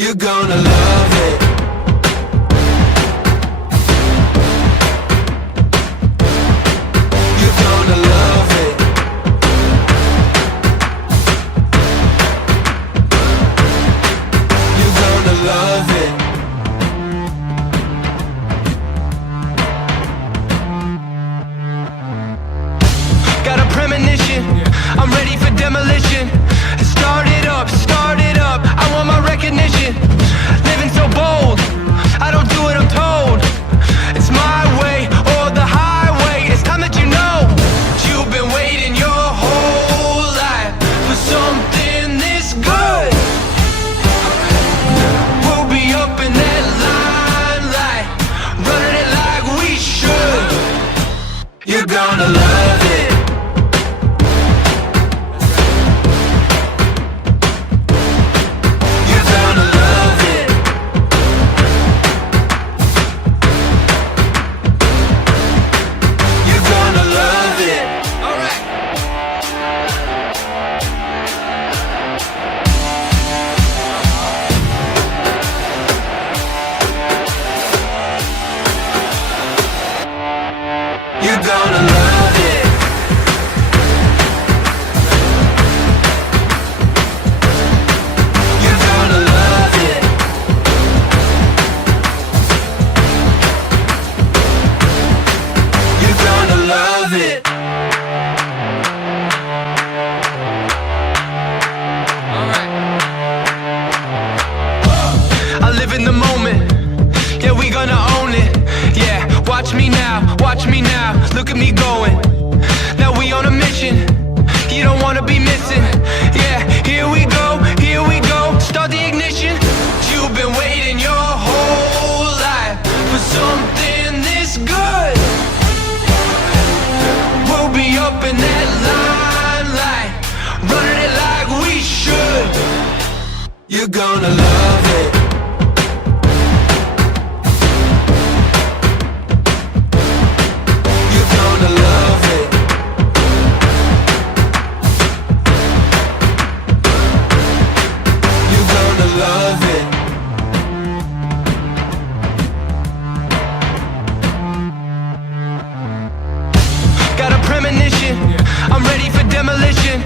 You're gonna love it. You're gonna love it. You're gonna love it. Got a premonition, I'm ready for demolition. Start it up, I want my recognition. Living so bold, I don't do what I'm told. It's my way or the highway. It's time that you know you've been waiting your whole life for something this good. We'll be up in that limelight, running it like we should. You're gonna love it. You're gonna love it. You're gonna love it. You're gonna love it. Alright. I live in the moment. Yeah, we gonna own it. Yeah, watch me now, look at me going. Now we on a mission, you don't wanna be missing. Yeah, here we go, start the ignition. You've been waiting your whole life for something this good. We'll be up in that limelight, running it like we should. You're gonna love it. Love it. Got a premonition, I'm ready for demolition.